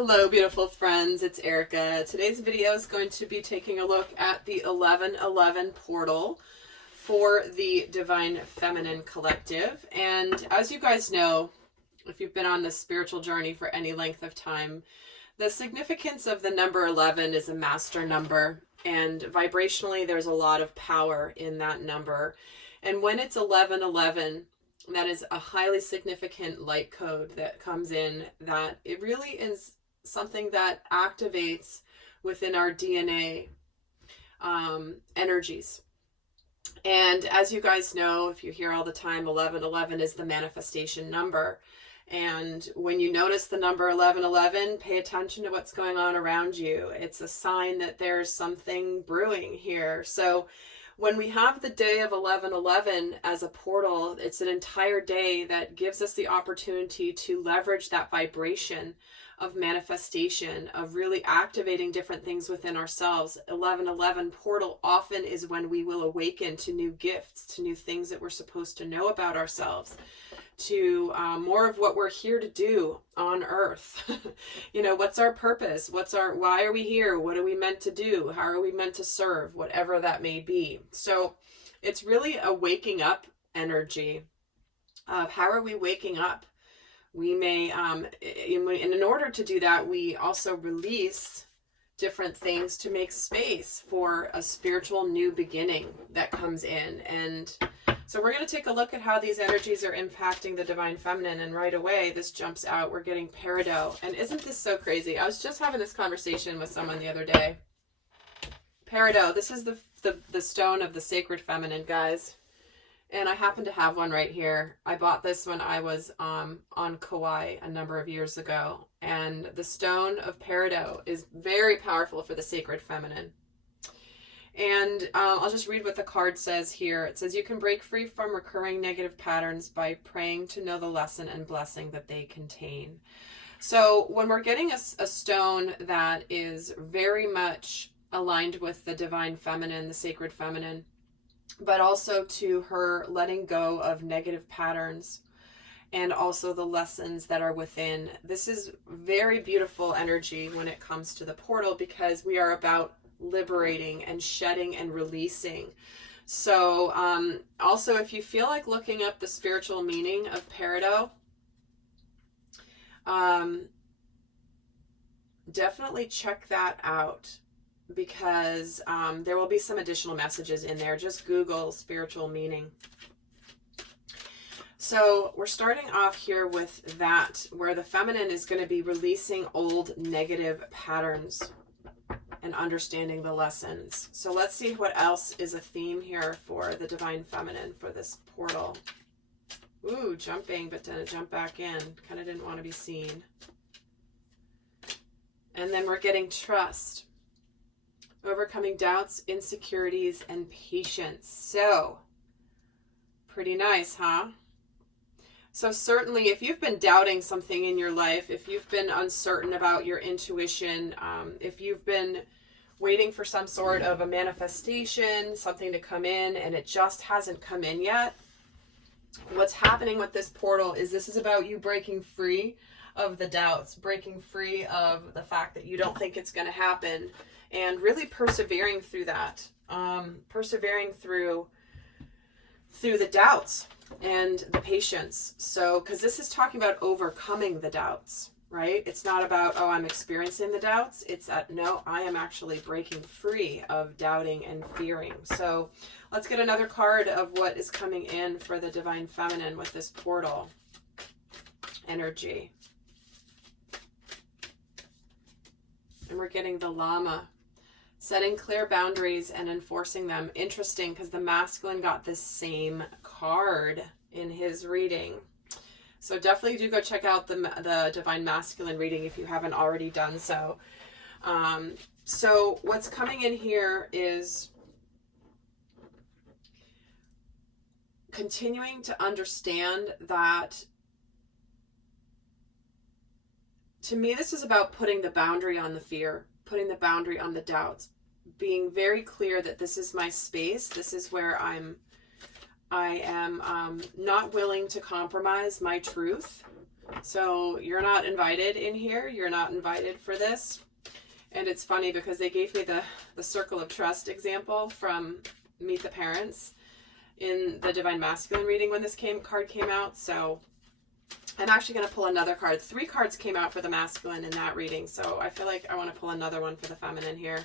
Hello, beautiful friends. It's Erika. Today's video is going to be taking a look at the 1111 portal for the Divine Feminine Collective. And as you guys know, if you've been on this spiritual journey for any length of time, the significance of the number 11 is a master number. And vibrationally, there's a lot of power in that number. And when it's 1111, that is a highly significant light code that comes in, that it really is something that activates within our DNA energies. And as you guys know, if you hear all the time, 1111 is the manifestation number. And when you notice the number 1111, pay attention to what's going on around you. It's a sign that there's something brewing here. So when we have the day of 1111 as a portal, it's an entire day that gives us the opportunity to leverage that vibration of manifestation, of really activating different things within ourselves. 1111 portal often is when we will awaken to new gifts, to new things that we're supposed to know about ourselves, to more of what we're here to do on earth. You know, what's our purpose? Why are we here? What are we meant to do? How are we meant to serve? Whatever that may be. So it's really a waking up energy of how are we waking up? We may, and in order to do that, we also release different things to make space for a spiritual new beginning that comes in. And so we're going to take a look at how these energies are impacting the Divine Feminine. And right away, this jumps out. We're getting peridot. And isn't this so crazy? I was just having this conversation with someone the other day. Peridot, this is the stone of the sacred feminine, guys. And I happen to have one right here. I bought this when I was on Kauai a number of years ago. And the stone of peridot is very powerful for the sacred feminine. And I'll just read what the card says here. It says, you can break free from recurring negative patterns by praying to know the lesson and blessing that they contain. So when we're getting a stone that is very much aligned with the Divine Feminine, the sacred feminine, but also to her letting go of negative patterns and also the lessons that are within. This is very beautiful energy when it comes to the portal, because we are about liberating and shedding and releasing. So also, if you feel like looking up the spiritual meaning of peridot, definitely check that out, because there will be some additional messages in there. Just Google spiritual meaning. So we're starting off here with that, where the feminine is going to be releasing old negative patterns and understanding the lessons. So let's see what else is a theme here for the Divine Feminine for this portal. Ooh, jumping, but then jump back in. Kind of didn't want to be seen. And then we're getting trust. Overcoming doubts, insecurities, and patience. So, pretty nice, huh? So certainly, if you've been doubting something in your life, if you've been uncertain about your intuition, if you've been waiting for some sort of a manifestation, something to come in, and it just hasn't come in yet, what's happening with this portal is this is about you breaking free of the doubts, breaking free of the fact that you don't think it's going to happen, and really persevering through that, persevering through the doubts and the patience. So, because this is talking about overcoming the doubts, right? It's not about, oh, I'm experiencing the doubts. It's that, no, I am actually breaking free of doubting and fearing. So let's get another card of what is coming in for the Divine Feminine with this portal energy. And we're getting the Llama. Setting clear boundaries and enforcing them. Interesting, because the masculine got this same card in his reading. So definitely do go check out the Divine Masculine reading if you haven't already done so. So what's coming in here is continuing to understand that, to me, this is about putting the boundary on the fear, putting the boundary on the doubts, being very clear that this is my space. This is where I am not willing to compromise my truth. So you're not invited in here. You're not invited for this. And it's funny because they gave me the circle of trust example from Meet the Parents in the Divine Masculine reading when this card came out. So I'm actually going to pull another card. 3 cards came out for the masculine in that reading. So I feel like I want to pull another one for the feminine here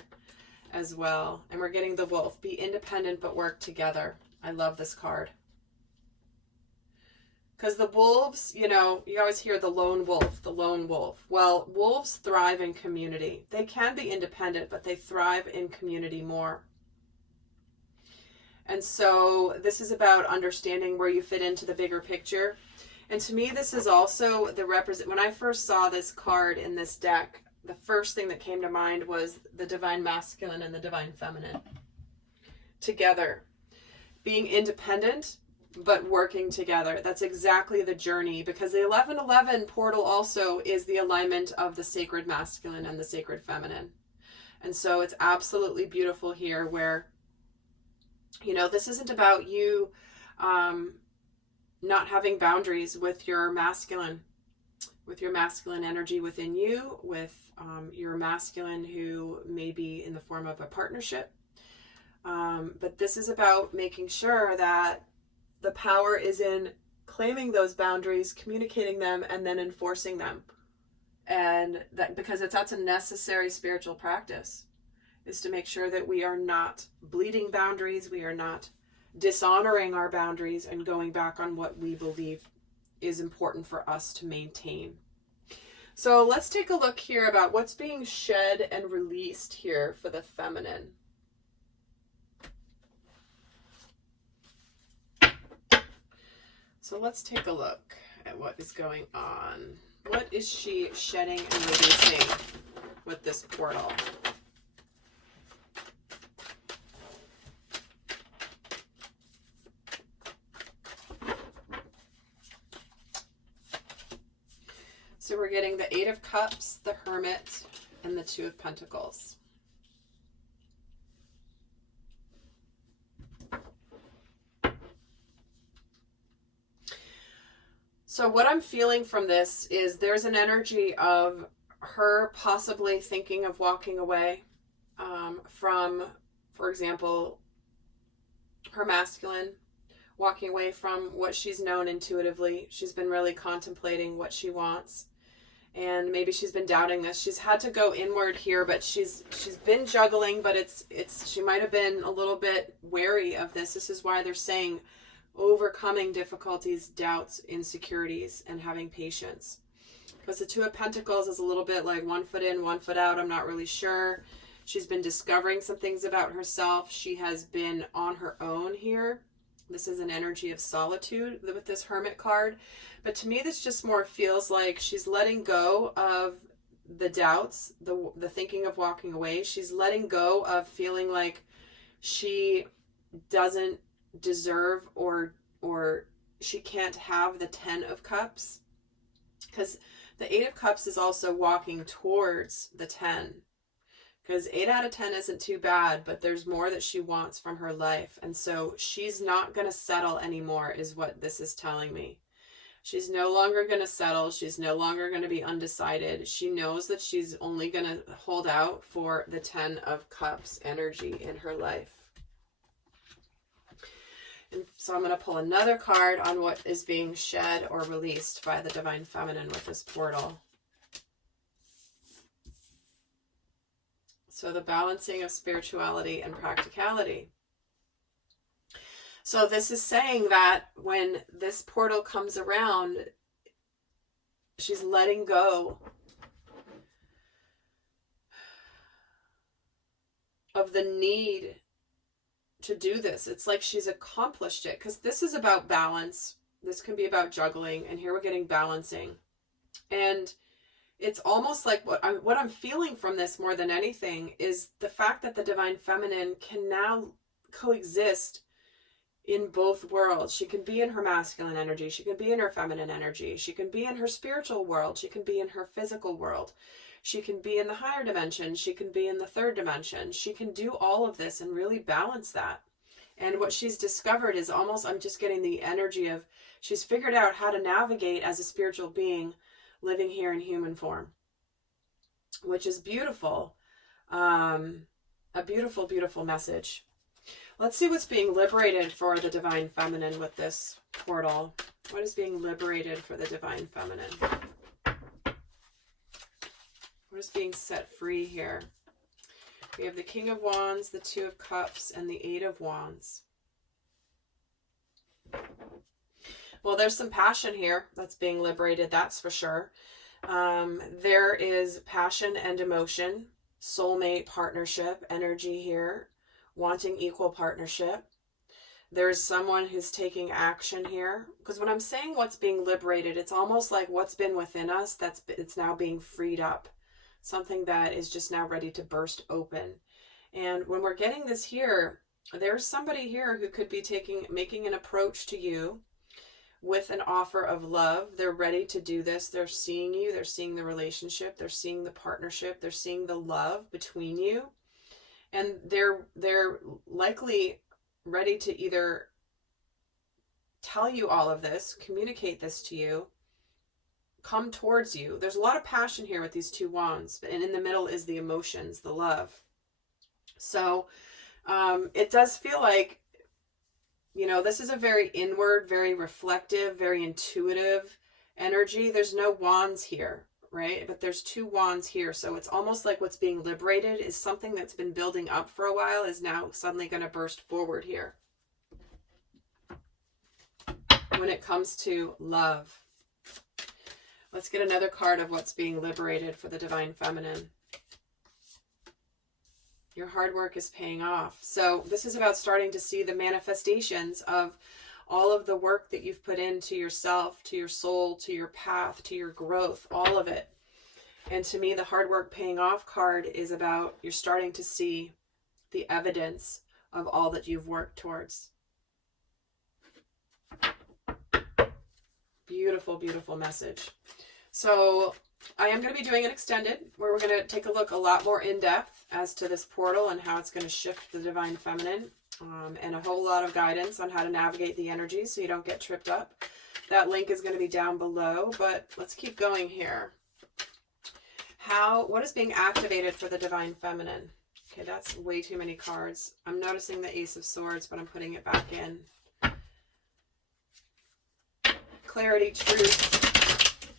as well. And we're getting the wolf. Be independent but work together. I love this card. Because the wolves, you know, you always hear the lone wolf, the lone wolf. Well, wolves thrive in community. They can be independent, but they thrive in community more. And so this is about understanding where you fit into the bigger picture. And to me, this is also the when I first saw this card in this deck, the first thing that came to mind was the divine masculine and the divine feminine together. Being independent, but working together. That's exactly the journey, because the 1111 portal also is the alignment of the sacred masculine and the sacred feminine. And so it's absolutely beautiful here where, you know, this isn't about you not having boundaries with your masculine energy within you, with your masculine who may be in the form of a partnership. But this is about making sure that the power is in claiming those boundaries, communicating them, and then enforcing them. And that, because that's a necessary spiritual practice, is to make sure that we are not bleeding boundaries, we are not dishonoring our boundaries and going back on what we believe is important for us to maintain. So let's take a look here about what's being shed and released here for the feminine. So let's take a look at what is going on. What is she shedding and releasing with this portal? So we're getting the 8 of Cups, the Hermit, and the 2 of Pentacles. So what I'm feeling from this is there's an energy of her possibly thinking of walking away from, for example, her masculine, walking away from what she's known intuitively. She's been really contemplating what she wants. And maybe she's been doubting this. She's had to go inward here, but she's been juggling, but she might have been a little bit wary of this. This is why they're saying overcoming difficulties, doubts, insecurities, and having patience. Because the 2 of Pentacles is a little bit like 1 foot in, 1 foot out. I'm not really sure. She's been discovering some things about herself. She has been on her own here. This is an energy of solitude with this Hermit card. But to me, this just more feels like she's letting go of the doubts, the thinking of walking away. She's letting go of feeling like she doesn't deserve or she can't have the 10 of Cups. Because the 8 of Cups is also walking towards the 10. Because 8 out of 10 isn't too bad, but there's more that she wants from her life. And so she's not going to settle anymore is what this is telling me. She's no longer going to settle. She's no longer going to be undecided. She knows that she's only going to hold out for the 10 of Cups energy in her life. And so I'm going to pull another card on what is being shed or released by the Divine Feminine with this portal. So the balancing of spirituality and practicality. So this is saying that when this portal comes around, she's letting go of the need to do this. It's like she's accomplished it, because this is about balance. This can be about juggling, and here we're getting balancing. And it's almost like what I'm feeling from this more than anything is the fact that the Divine Feminine can now coexist in both worlds. She can be in her masculine energy. She can be in her feminine energy. She can be in her spiritual world. She can be in her physical world. She can be in the higher dimension. She can be in the third dimension. She can do all of this and really balance that. And what she's discovered is almost, I'm just getting the energy of, she's figured out how to navigate as a spiritual being living here in human form, which is beautiful. A beautiful, beautiful message. Let's see what's being liberated for the divine feminine with this portal. What is being liberated for the divine feminine? What is being set free here? We have the King of Wands, the Two of Cups, and the Eight of Wands. Well, there's some passion here that's being liberated, that's for sure. There is passion and emotion, soulmate partnership energy here, wanting equal partnership. There's someone who's taking action here. Because when I'm saying what's being liberated, it's almost like what's been within us, it's now being freed up. Something that is just now ready to burst open. And when we're getting this here, there's somebody here who could be making an approach to you with an offer of love. They're ready to do this. They're seeing you. They're seeing the relationship. They're seeing the partnership. They're seeing the love between you. And they're likely ready to either tell you all of this, communicate this to you, come towards you. There's a lot of passion here with these two wands, and in the middle is the emotions, the love. So it does feel like, you know, this is a very inward, very reflective, very intuitive energy. There's no wands here, right? But there's two wands here. So it's almost like what's being liberated is something that's been building up for a while is now suddenly going to burst forward here. When it comes to love. Let's get another card of what's being liberated for the divine feminine. Your hard work is paying off. So this is about starting to see the manifestations of all of the work that you've put into yourself, to your soul, to your path, to your growth, all of it. And to me, the hard work paying off card is about you're starting to see the evidence of all that you've worked towards. Beautiful, beautiful message. So I am going to be doing an extended where we're going to take a look a lot more in depth as to this portal and how it's going to shift the divine feminine, and a whole lot of guidance on how to navigate the energies so you don't get tripped up. That link is going to be down below, but let's keep going here. What is being activated for the divine feminine? Okay, that's way too many cards. I'm noticing the Ace of Swords, but I'm putting it back in. Clarity, truth.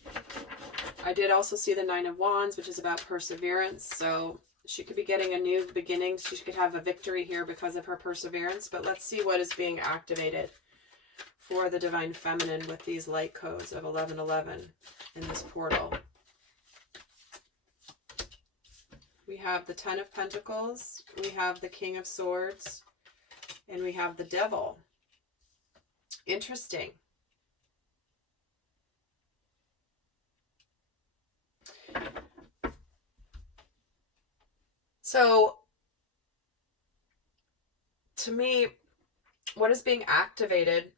I did also see the Nine of Wands, which is about perseverance. So she could be getting a new beginning. She could have a victory here because of her perseverance. But let's see what is being activated for the divine feminine with these light codes of 1111 in this portal. We have the Ten of Pentacles. We have the King of Swords. And we have the Devil. Interesting. So, to me, what is being activated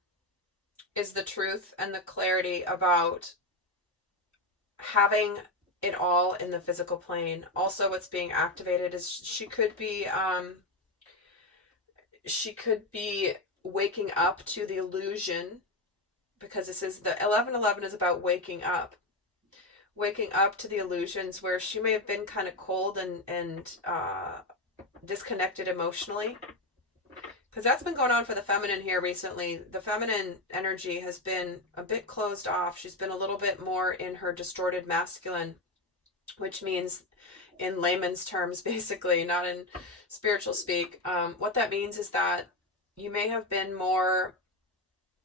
is the truth and the clarity about having it all in the physical plane. Also, what's being activated is she could be waking up to the illusion, because this is the 1111 is about waking up to the illusions where she may have been kind of cold and disconnected emotionally, because that's been going on for the feminine here recently. The feminine energy has been a bit closed off. She's been a little bit more in her distorted masculine, which means, in layman's terms, basically, not in spiritual speak, what that means is that you may have been more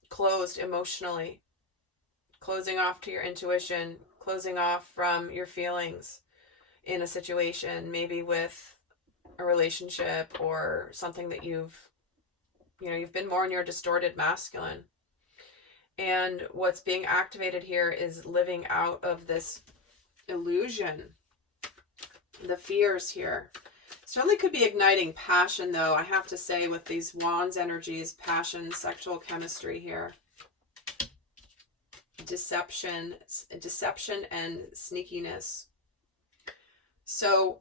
closed emotionally, closing off to your intuition, closing off from your feelings in a situation, maybe with a relationship or something that you've been more in your distorted masculine. And what's being activated here is living out of this illusion, the fears here. Certainly could be igniting passion, though, I have to say, with these wands energies, passion, sexual chemistry here. Deception and sneakiness. So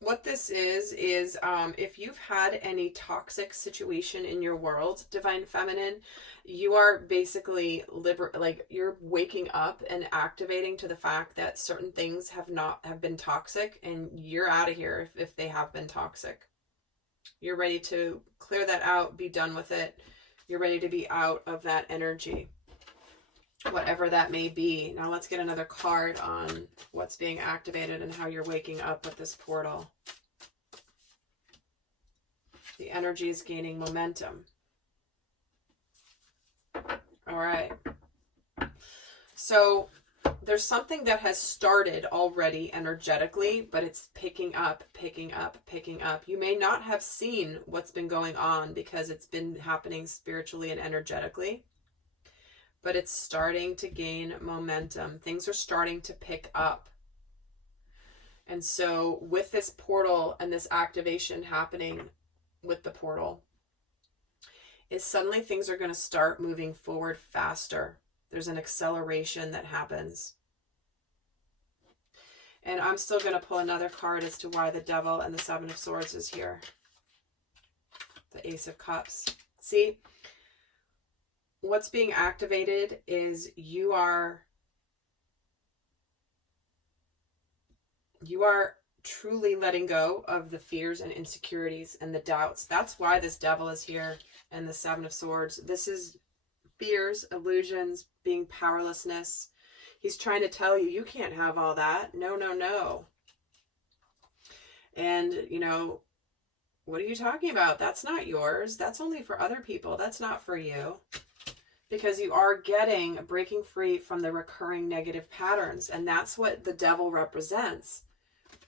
what this is if you've had any toxic situation in your world, Divine Feminine, you are basically you're waking up and activating to the fact that certain things have been toxic, and you're out of here if they have been toxic. You're ready to clear that out, be done with it. You're ready to be out of that energy, whatever that may be. Now let's get another card on what's being activated and how you're waking up with this portal. The energy is gaining momentum. All right. So there's something that has started already energetically, but it's picking up, picking up, picking up. You may not have seen what's been going on because it's been happening spiritually and energetically, but it's starting to gain momentum. Things are starting to pick up. And so with this portal and this activation happening with the portal, is suddenly things are going to start moving forward faster. There's an acceleration that happens. And I'm still going to pull another card as to why the Devil and the Seven of Swords is here. The Ace of Cups. See? What's being activated is you are truly letting go of the fears and insecurities and the doubts. That's why this Devil is here and the Seven of Swords. This is fears, illusions, being powerlessness. He's trying to tell you, you can't have all that. No, no, no. And, you know, what are you talking about? That's not yours. That's only for other people. That's not for you. Because you are breaking free from the recurring negative patterns. And that's what the Devil represents.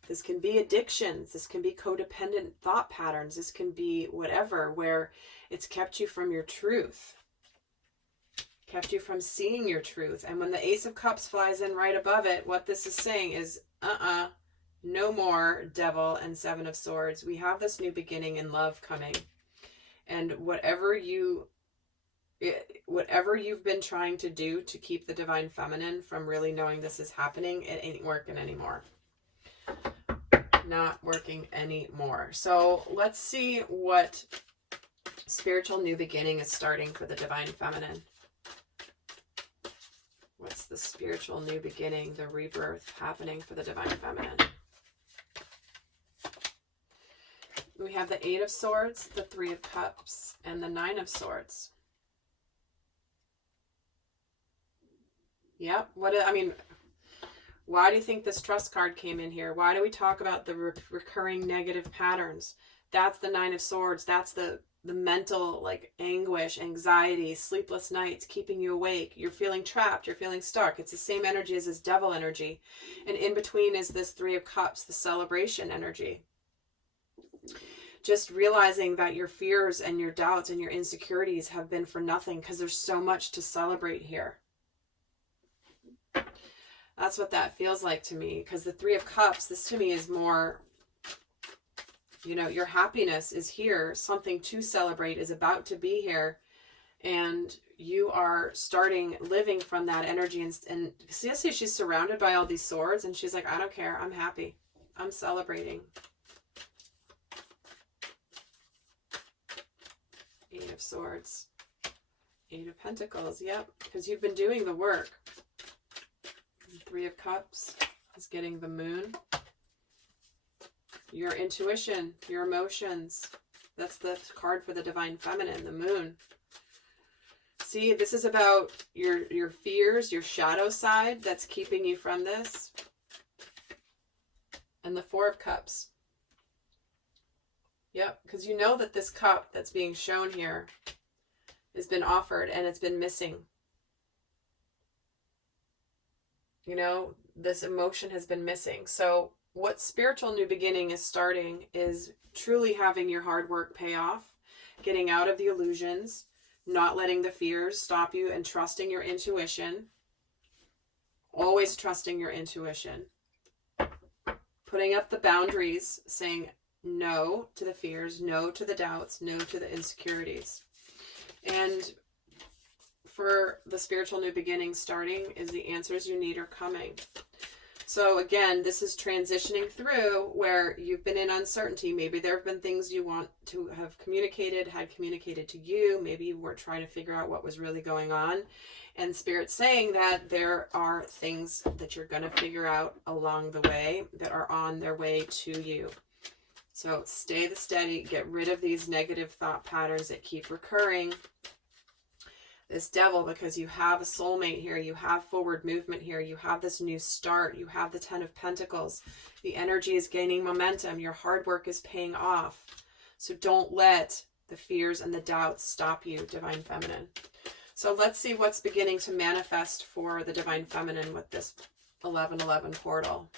This can be addictions. This can be codependent thought patterns. This can be whatever, where it's kept you from your truth. Kept you from seeing your truth. And when the Ace of Cups flies in right above it, what this is saying is, no more Devil and Seven of Swords. We have this new beginning in love coming. And whatever you've been trying to do to keep the Divine Feminine from really knowing this is happening, it ain't working anymore. Not working anymore. So let's see what spiritual new beginning is starting for the Divine Feminine. What's the spiritual new beginning, the rebirth happening for the Divine Feminine? We have the Eight of Swords, the Three of Cups, and the Nine of Swords. Yep. Why do you think this trust card came in here? Why do we talk about the recurring negative patterns? That's the Nine of Swords. That's the mental anguish, anxiety, sleepless nights, keeping you awake. You're feeling trapped. You're feeling stuck. It's the same energy as this Devil energy. And in between is this Three of Cups, the celebration energy. Just realizing that your fears and your doubts and your insecurities have been for nothing because there's so much to celebrate here. That's what that feels like to me, because the Three of Cups, this to me is more, your happiness is here. Something to celebrate is about to be here. And you are living from that energy. And see, she's surrounded by all these swords. And she's like, I don't care. I'm happy. I'm celebrating. Eight of Swords. Eight of Pentacles. Yep. Because you've been doing the work. Three of Cups is getting the Moon. Your intuition, your emotions. That's the card for the Divine Feminine, the Moon. See, this is about your fears, your shadow side that's keeping you from this. And the Four of Cups. Yep, because you know that this cup that's being shown here has been offered and it's been missing. This emotion has been missing. So what spiritual new beginning is starting is truly having your hard work pay off, getting out of the illusions, not letting the fears stop you, and trusting your intuition. Always trusting your intuition. Putting up the boundaries, saying no to the fears, no to the doubts, no to the insecurities. And for the spiritual new beginning starting is the answers you need are coming. So again, this is transitioning through where you've been in uncertainty. Maybe there have been things you want to have communicated, had communicated to you. Maybe you were trying to figure out what was really going on. And Spirit's saying that there are things that you're going to figure out along the way that are on their way to you. So stay the steady, get rid of these negative thought patterns that keep recurring. This Devil, because you have a soulmate here, you have forward movement here, you have this new start, you have the 10 of Pentacles. The energy is gaining momentum, your hard work is paying off. So don't let the fears and the doubts stop you, Divine Feminine. So let's see what's beginning to manifest for the Divine Feminine with this 1111 portal.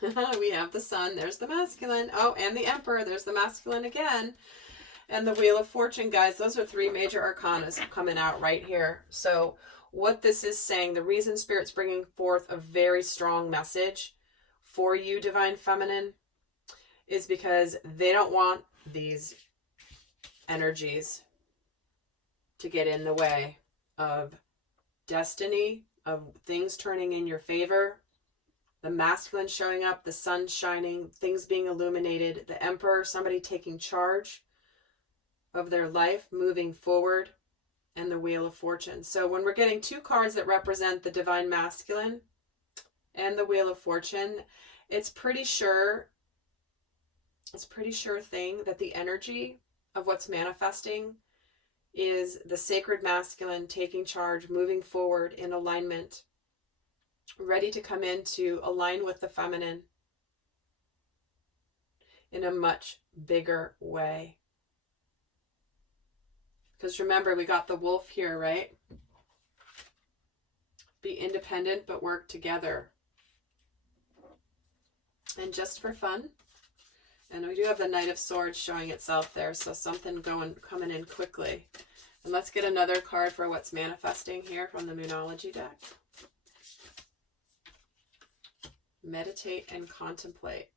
We have the Sun, there's the masculine. Oh, and the Emperor, there's the masculine again. And the Wheel of Fortune, guys, those are 3 major arcana coming out right here. So what this is saying, the reason Spirit's bringing forth a very strong message for you, Divine Feminine, is because they don't want these energies to get in the way of destiny, of things turning in your favor. The masculine showing up, the sun shining, things being illuminated, the Emperor, somebody taking charge of their life, moving forward, and the Wheel of Fortune. So when we're getting 2 cards that represent the Divine Masculine and the Wheel of Fortune, it's pretty sure thing that the energy of what's manifesting is the sacred masculine taking charge, moving forward in alignment, ready to come in to align with the feminine in a much bigger way. Because remember, we got the wolf here, right? Be independent, but work together. And just for fun, and we do have the Knight of Swords showing itself there, so something coming in quickly. And let's get another card for what's manifesting here from the Moonology deck. Meditate and contemplate.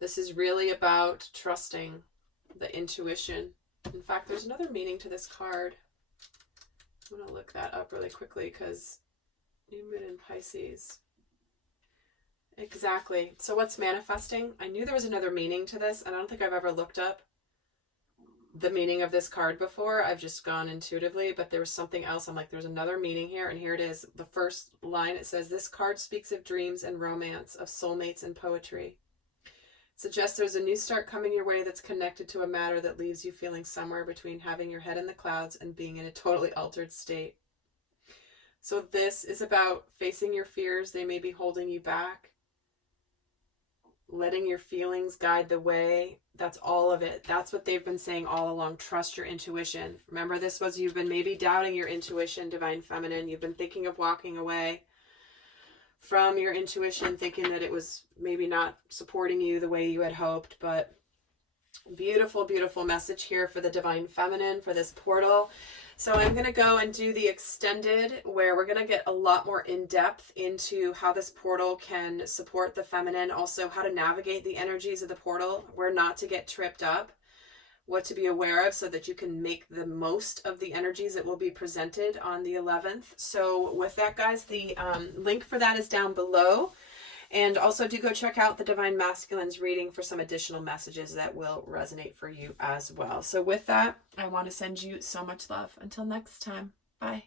This is really about trusting the intuition. In fact, there's another meaning to this card. I'm going to look that up really quickly because New Moon in Pisces. Exactly. So what's manifesting? I knew there was another meaning to this, and I don't think I've ever looked up the meaning of this card before. I've just gone intuitively, but there was something else. I'm like, there's another meaning here, and here it is. The first line, it says, this card speaks of dreams and romance, of soulmates and poetry. Suggests there's a new start coming your way that's connected to a matter that leaves you feeling somewhere between having your head in the clouds and being in a totally altered state. So this is about facing your fears. They may be holding you back. Letting your feelings guide the way. That's all of it. That's what they've been saying all along. Trust your intuition. Remember, this was, you've been maybe doubting your intuition, Divine Feminine. You've been thinking of walking away from your intuition, thinking that it was maybe not supporting you the way you had hoped. But beautiful, beautiful message here for the Divine Feminine, for this portal. So I'm going to go and do the extended, where we're going to get a lot more in depth into how this portal can support the feminine, also how to navigate the energies of the portal, where not to get tripped up, what to be aware of so that you can make the most of the energies that will be presented on the 11th. So with that, guys, the link for that is down below. And also do go check out the Divine Masculine's reading for some additional messages that will resonate for you as well. So with that, I want to send you so much love. Until next time, bye.